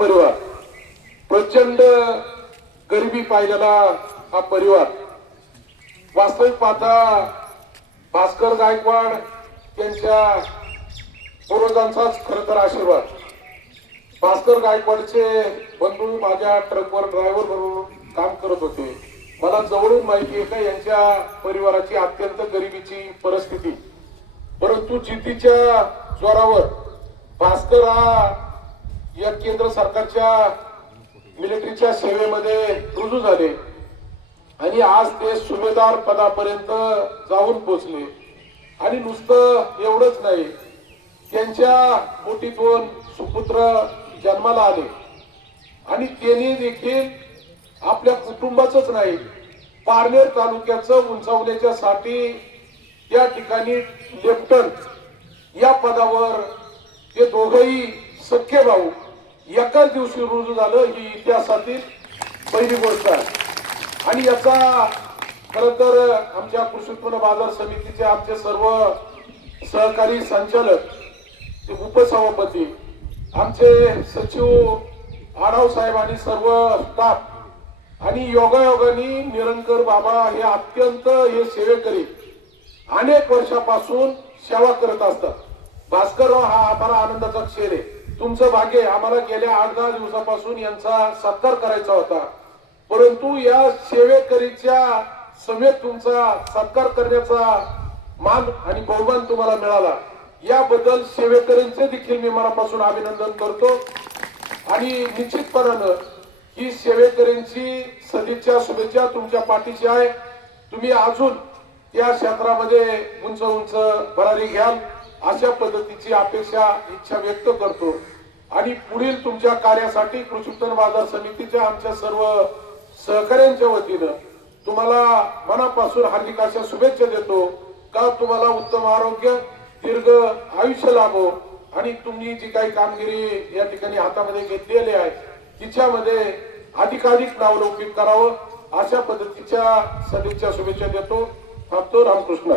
परिवार, प्रचंड गरिबी पाहिलेला हा परिवार, वास्तविक पाहता भास्कर गायकवाड यांच्या पूर्वजांचाच खरं तर आशीर्वाद. भास्कर गायकवाडचे बंधू माझ्या ट्रकवर ड्रायव्हर म्हणून काम करत होते. मला जवळून माहिती आहे का यांच्या परिवाराची अत्यंत गरिबीची परिस्थिती. परंतु जिद्दीच्या जोरावर भास्कर हा या केंद्र सरकारच्या मिलिटरीच्या सेवेमध्ये रुजू झाले आणि आज ते सुभेदार पदापर्यंत जाऊन पोहोचले. आणि नुसतं एवढंच नाही, त्यांच्या पोटी 2 सुपुत्र जन्माला आले आणि त्यांनी देखील आपल्या कुटुंबाचंच नाही, पारनेर तालुक्याचं उंचावण्याच्यासाठी या ठिकाणी लेफ्टनंट या पदावर ते दोघंही सख्खे भाऊ एकाच दिवशी रुजू झालं. ही इतिहासातील पहिली गोष्ट आहे. आणि याचा खरं तर आमच्या कृषी उत्पन्न बाजार समितीचे आमचे सर्व सहकारी संचालक, उपसभापती, आमचे सचिव आढाव साहेब आणि सर्व स्टाफ आणि योगायोगाने निरंकर बाबा हे अत्यंत हे सेवेकरी अनेक वर्षापासून सेवा करत असतात. भास्करराव हा आम्हाला आनंदाचा क्षण आहे. तुमचं भाग्य. आम्हाला गेल्या 8-10 दिवसापासून यांचा सत्कार करायचा होता, परंतु या सेवेकरीच्या समेत तुमचा सत्कार करण्याचा मान आणि बहुमान तुम्हाला मिळाला. याबद्दल सेवेकरींचे देखील मी मनापासून अभिनंदन करतो. आणि निश्चितपणानं ही सेवेकरींची सदिच्छा शुभेच्छा तुमच्या पाठीशी आहे. तुम्ही अजून या क्षेत्रामध्ये उंच उंच भरारी घ्याल अशा पद्धतीची अपेक्षा इच्छा व्यक्त करतो. आणि पुढील तुमच्या कार्यासाठी कृषी उत्पन्न बाजार समितीच्या आमच्या सर्व सहकाऱ्यांच्या वतीनं तुम्हाला मनापासून हार्दिक अशा शुभेच्छा देतो. का तुम्हाला उत्तम आरोग्य, दीर्घ आयुष्य लाभो आणि तुम्ही जी काही कामगिरी या ठिकाणी हातामध्ये घेतलेली आहे तिच्यामध्ये अधिकाधिक नावलौकिक करावं अशा पद्धतीच्या सदिच्छा शुभेच्छा देतो. थांबतो. रामकृष्ण.